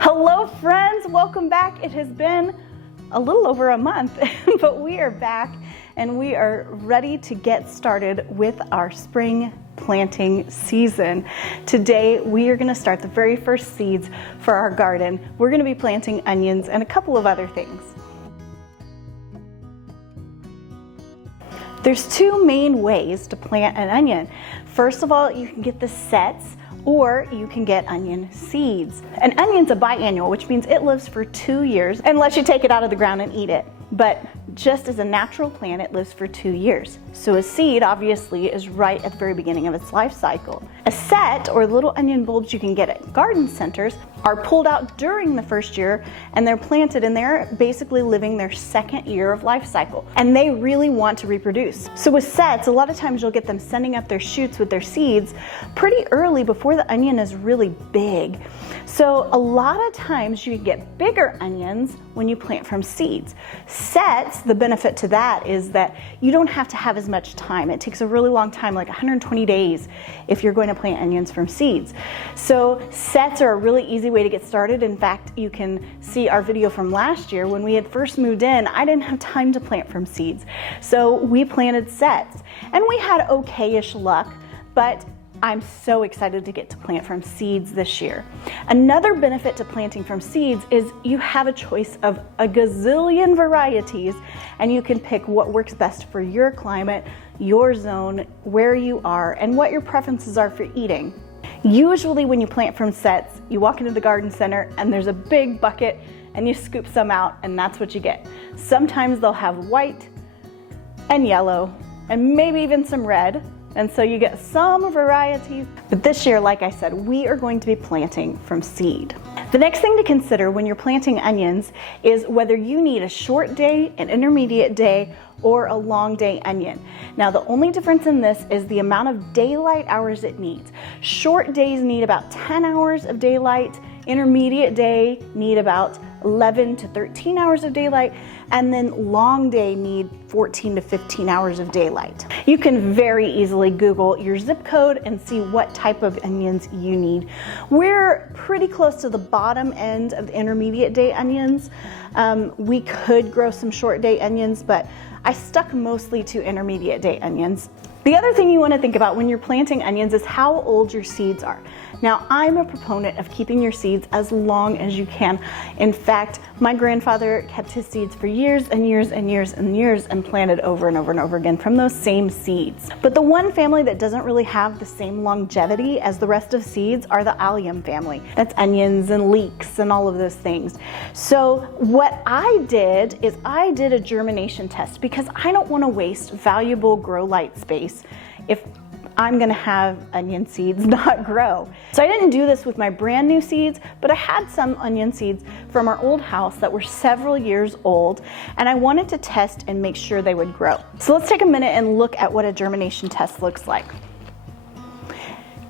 Hello friends, welcome back. It has been a little over a month, but we are back and we are ready to get started with our spring planting season. Today we are going to start the very first seeds for our garden. We're going to be planting onions and a couple of other things. There's two main ways to plant an onion. First of all, you can get the sets, or you can get onion seeds. An onion's a biannual, which means it lives for 2 years, unless you take it out of the ground and eat it. But just as a natural plant, it lives for 2 years. So a seed obviously is right at the very beginning of its life cycle. A set, or little onion bulbs you can get at garden centers, are pulled out during the first year and they're planted, and they're basically living their second year of life cycle. And they really want to reproduce. So with sets, a lot of times you'll get them sending up their shoots with their seeds pretty early before the onion is really big. So a lot of times you get bigger onions when you plant from seeds. Sets, the benefit to that is that you don't have to have as much time. It takes a really long time, like 120 days, if you're going to plant onions from seeds. So sets are a really easy way to get started. In fact, you can see our video from last year when we had first moved in. I didn't have time to plant from seeds, so we planted sets and we had okay-ish luck, but I'm so excited to get to plant from seeds this year. Another benefit to planting from seeds is you have a choice of a gazillion varieties, and you can pick what works best for your climate, your zone, where you are, and what your preferences are for eating. Usually when you plant from sets, you walk into the garden center and there's a big bucket and you scoop some out and that's what you get. Sometimes they'll have white and yellow and maybe even some red. And so you get some varieties. But this year, like I said, we are going to be planting from seed. The next thing to consider when you're planting onions is whether you need a short day, an intermediate day, or a long day onion. Now the only difference in this is the amount of daylight hours it needs. Short days need about 10 hours of daylight, intermediate day need about 11 to 13 hours of daylight, and then long day need 14 to 15 hours of daylight. You can very easily Google your zip code and see what type of onions you need. We're pretty close to the bottom end of the intermediate day onions. We could grow some short day onions, but I stuck mostly to intermediate day onions. The other thing you want to think about when you're planting onions is how old your seeds are. Now, I'm a proponent of keeping your seeds as long as you can. In fact, my grandfather kept his seeds for years and years and years and years and planted over and over and over again from those same seeds. But the one family that doesn't really have the same longevity as the rest of seeds are the allium family. That's onions and leeks and all of those things. So what I did is I did a germination test because I don't want to waste valuable grow light space if I'm gonna have onion seeds not grow. So I didn't do this with my brand new seeds, but I had some onion seeds from our old house that were several years old, and I wanted to test and make sure they would grow. So let's take a minute and look at what a germination test looks like.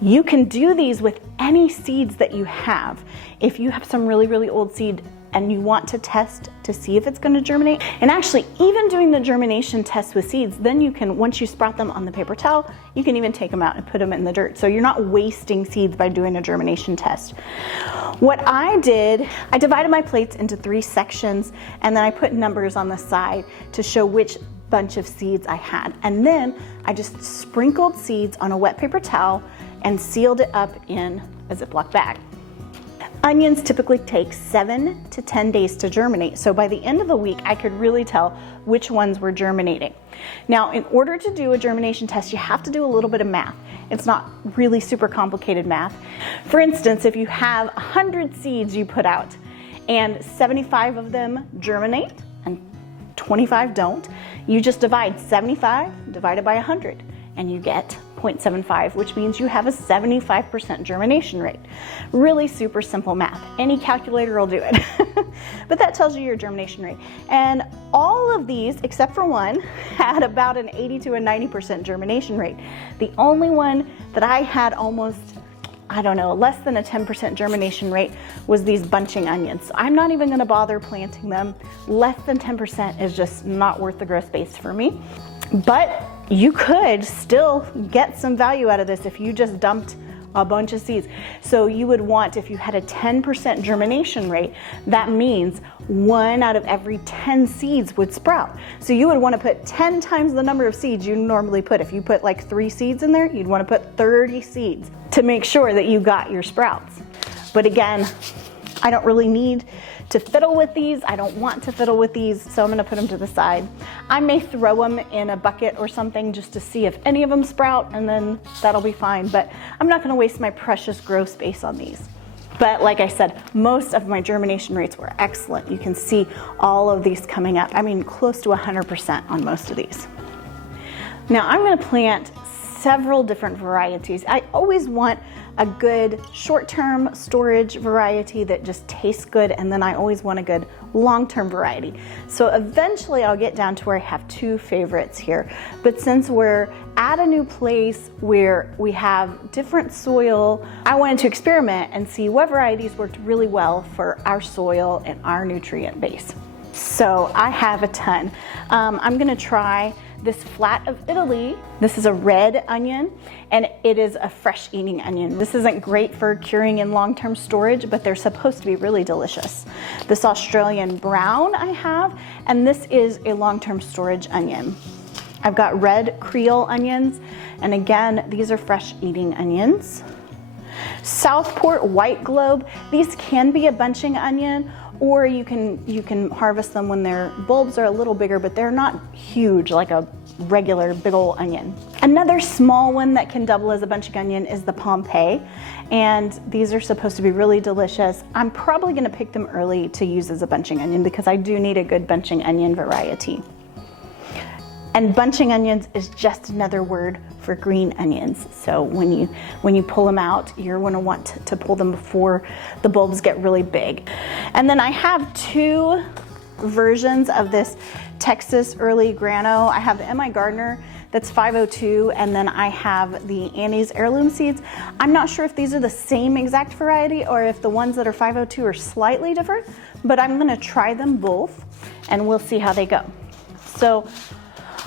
You can do these with any seeds that you have. If you have some really, really old seed and you want to test to see if it's going to germinate, and actually even doing the germination test with seeds, then you can, once you sprout them on the paper towel, you can even take them out and put them in the dirt. So you're not wasting seeds by doing a germination test. What I did, I divided my plates into 3 sections, and then I put numbers on the side to show which bunch of seeds I had. And then I just sprinkled seeds on a wet paper towel and sealed it up in a Ziploc bag. Onions typically take 7 to 10 days to germinate, so by the end of the week I could really tell which ones were germinating. Now, in order to do a germination test, you have to do a little bit of math. It's not really super complicated math. For instance, if you have 100 seeds you put out and 75 of them germinate and 25 don't, you just divide 75 divided by 100 and you get 0.75, which means you have a 75% germination rate. Really super simple math. Any calculator will do it. But that tells you your germination rate. And all of these, except for one, had about an 80 to a 90% germination rate. The only one that I had almost, I don't know, less than a 10% germination rate was these bunching onions. So I'm not even gonna bother planting them. Less than 10% is just not worth the grow space for me. But you could still get some value out of this if you just dumped a bunch of seeds. So you would want, if you had a 10% germination rate, that means 1 out of every 10 seeds would sprout. So you would want to put 10 times the number of seeds you normally put. If you put like 3 seeds in there, you'd want to put 30 seeds to make sure that you got your sprouts. But again, I don't really need to fiddle with these. I don't want to fiddle with these, so I'm gonna put them to the side. I may throw them in a bucket or something just to see if any of them sprout, and then that'll be fine. But I'm not gonna waste my precious grow space on these. But like I said, most of my germination rates were excellent. You can see all of these coming up. I mean, close to 100% on most of these. Now I'm gonna plant several different varieties. I always want a good short-term storage variety that just tastes good, and then I always want a good long-term variety. So eventually I'll get down to where I have 2 favorites here. But since we're at a new place where we have different soil, I wanted to experiment and see what varieties worked really well for our soil and our nutrient base. So I have a ton. I'm gonna try this flat of Italy. This is a red onion, and it is a fresh eating onion. This isn't great for curing in long-term storage, but they're supposed to be really delicious. This Australian brown I have, and this is a long-term storage onion. I've got red Creole onions, and again, these are fresh eating onions. Southport white globe, these can be a bunching onion, or you can harvest them when their bulbs are a little bigger, but they're not huge like a regular big old onion. Another small one that can double as a bunching onion is the Pompeii, and these are supposed to be really delicious. I'm probably gonna pick them early to use as a bunching onion because I do need a good bunching onion variety. And bunching onions is just another word for green onions. So when you pull them out, you're gonna want to pull them before the bulbs get really big. And then I have 2 versions of this Texas Early Grano. I have the M.I. Gardner that's 502, and then I have the Annie's Heirloom Seeds. I'm not sure if these are the same exact variety or if the ones that are 502 are slightly different, but I'm gonna try them both and we'll see how they go. So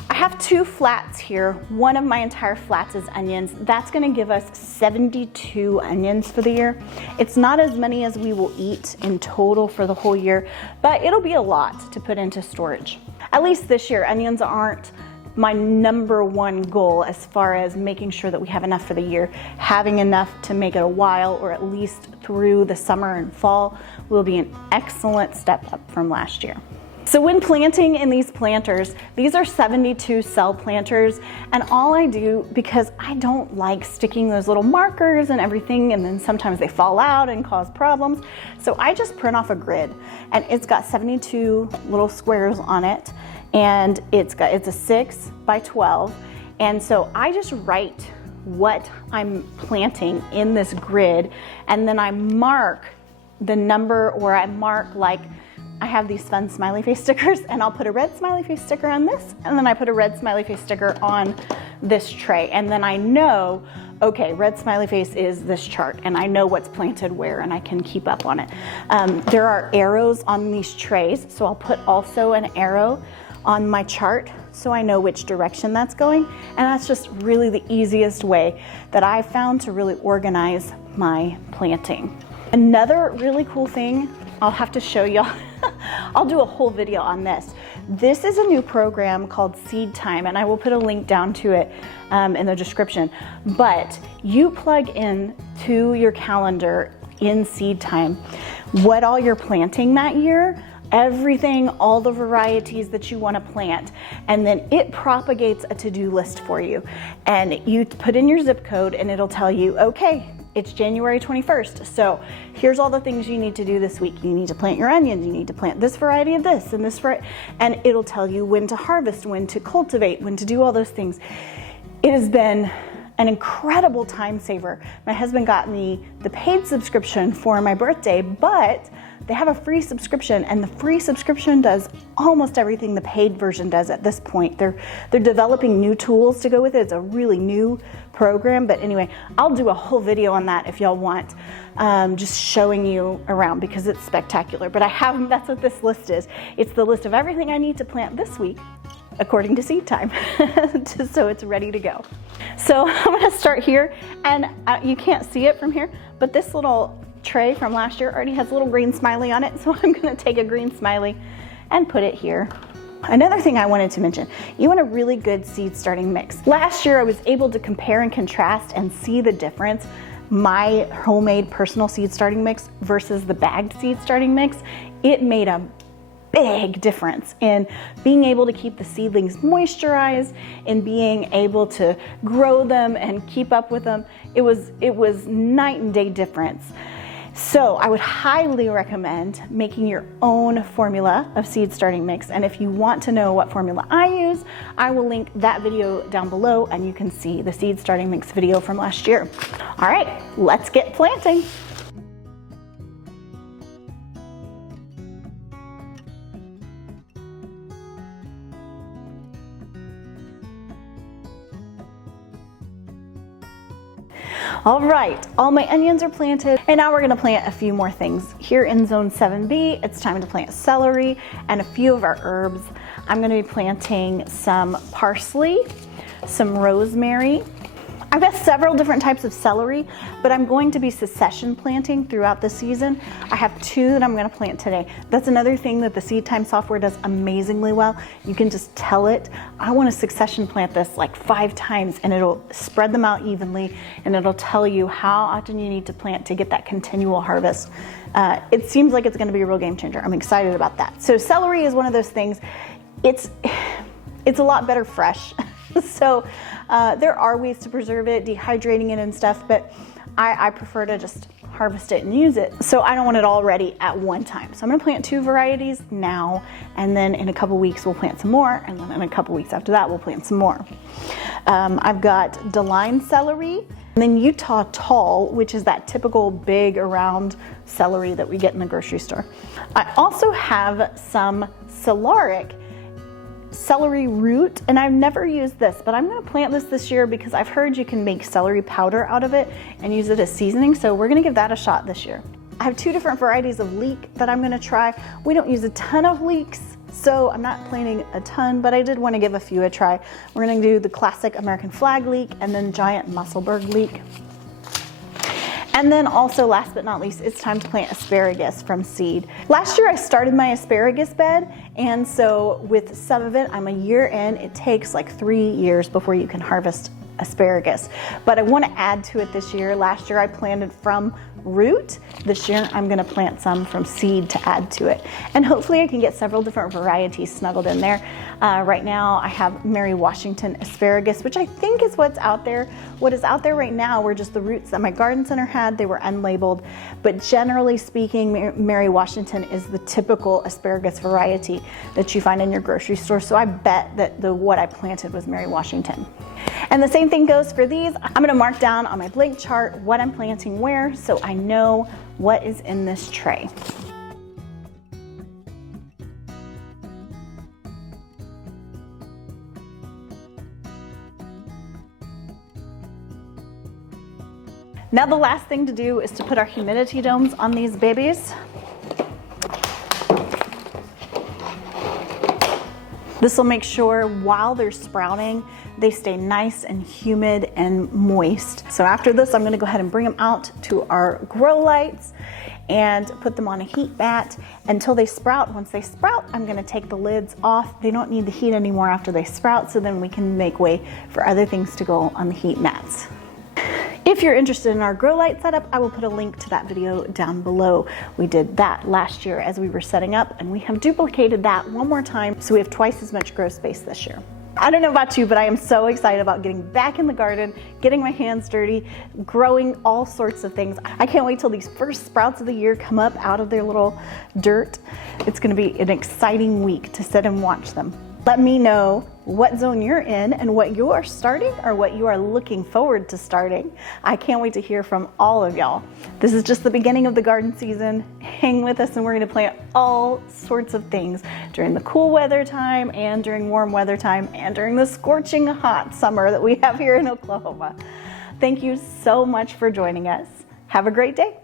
I have 2 flats here. One of my entire flats is onions. That's gonna give us 72 onions for the year. It's not as many as we will eat in total for the whole year, but it'll be a lot to put into storage. At least this year, onions aren't my #1 goal as far as making sure that we have enough for the year. Having enough to make it a while, or at least through the summer and fall, will be an excellent step up from last year. So when planting in these planters, these are 72 cell planters, and all I do, because I don't like sticking those little markers and everything, and then sometimes they fall out and cause problems, so I just print off a grid, and it's got 72 little squares on it, and it's a 6 by 12, and so I just write what I'm planting in this grid, and then I mark the number, or I mark, like, I have these fun smiley face stickers, and I'll put a red smiley face sticker on this, and then I put a red smiley face sticker on this tray, and then I know, okay, red smiley face is this chart, and I know what's planted where, and I can keep up on it. There are arrows on these trays, so I'll put also an arrow on my chart so I know which direction that's going, and that's just really the easiest way that I've found to really organize my planting. Another really cool thing I'll have to show y'all, I'll do a whole video on this. This is a new program called Seed Time, and I will put a link down to it in the description. But you plug in to your calendar in Seed Time what all you're planting that year, everything, all the varieties that you want to plant, and then it propagates a to-do list for you. And you put in your zip code and it'll tell you, okay, it's January 21st, so here's all the things you need to do this week. You need to plant your onions, you need to plant this variety of this and this variety, and it'll tell you when to harvest, when to cultivate, when to do all those things. It has been an incredible time saver. My husband got me the paid subscription for my birthday, but they have a free subscription, and the free subscription does almost everything the paid version does at this point. They're developing new tools to go with it. It's a really new program, but anyway, I'll do a whole video on that if y'all want, just showing you around because it's spectacular. But that's what this list is. It's the list of everything I need to plant this week according to seed time, so it's ready to go. So I'm gonna start here, and you can't see it from here, but this little tray from last year already has a little green smiley on it, so I'm gonna take a green smiley and put it here. Another thing I wanted to mention, you want a really good seed starting mix. Last year I was able to compare and contrast and see the difference, my homemade personal seed starting mix versus the bagged seed starting mix. It made a big difference in being able to keep the seedlings moisturized and being able to grow them and keep up with them. It was night and day difference. So I would highly recommend making your own formula of seed starting mix. And if you want to know what formula I use, I will link that video down below and you can see the seed starting mix video from last year. All right, let's get planting. All right, all my onions are planted, and now we're gonna plant a few more things. Here in zone 7B, it's time to plant celery and a few of our herbs. I'm gonna be planting some parsley, some rosemary. I've got several different types of celery, but I'm going to be succession planting throughout the season. I have 2 that I'm gonna plant today. That's another thing that the Seed Time software does amazingly well. You can just tell it, I wanna succession plant this like 5 times, and it'll spread them out evenly, and it'll tell you how often you need to plant to get that continual harvest. It seems like it's gonna be a real game changer. I'm excited about that. So celery is one of those things, it's a lot better fresh. So there are ways to preserve it, dehydrating it and stuff, but I prefer to just harvest it and use it. So I don't want it all ready at one time. So I'm gonna plant 2 varieties now, and then in a couple weeks we'll plant some more, and then in a couple weeks after that we'll plant some more. I've got Deline celery, and then Utah Tall, which is that typical big round celery that we get in the grocery store. I also have some Solaric celery root, and I've never used this, but I'm going to plant this year because I've heard you can make celery powder out of it and use it as seasoning, so we're going to give that a shot this year. I have 2 different varieties of leek that I'm going to try. We don't use a ton of leeks, so I'm not planting a ton, but I did want to give a few a try. We're going to do the classic American flag leek and then giant Musselburgh leek. And then also, last but not least, it's time to plant asparagus from seed. Last year I started my asparagus bed, and so with some of it, I'm a year in. It takes like 3 years before you can harvest asparagus. But I want to add to it this year. Last year I planted from root. This year I'm going to plant some from seed to add to it. And hopefully I can get several different varieties snuggled in there. Right now I have Mary Washington asparagus, which I think is what's out there. What is out there right now were just the roots that my garden center had. They were unlabeled, but generally speaking, Mary Washington is the typical asparagus variety that you find in your grocery store. So I bet that what I planted was Mary Washington. And the same thing goes for these. I'm going to mark down on my blank chart what I'm planting where, so I know what is in this tray. Now the last thing to do is to put our humidity domes on these babies. This will make sure while they're sprouting, they stay nice and humid and moist. So after this, I'm gonna go ahead and bring them out to our grow lights and put them on a heat mat until they sprout. Once they sprout, I'm gonna take the lids off. They don't need the heat anymore after they sprout, so then we can make way for other things to go on the heat mats. If you're interested in our grow light setup, I will put a link to that video down below. We did that last year as we were setting up, and we have duplicated that one more time, so we have twice as much grow space this year. I don't know about you, but I am so excited about getting back in the garden, getting my hands dirty, growing all sorts of things. I can't wait till these first sprouts of the year come up out of their little dirt. It's gonna be an exciting week to sit and watch them. Let me know what zone you're in and what you are starting or what you are looking forward to starting. I can't wait to hear from all of y'all. This is just the beginning of the garden season. Hang with us and we're gonna plant all sorts of things during the cool weather time and during warm weather time and during the scorching hot summer that we have here in Oklahoma. Thank you so much for joining us. Have a great day.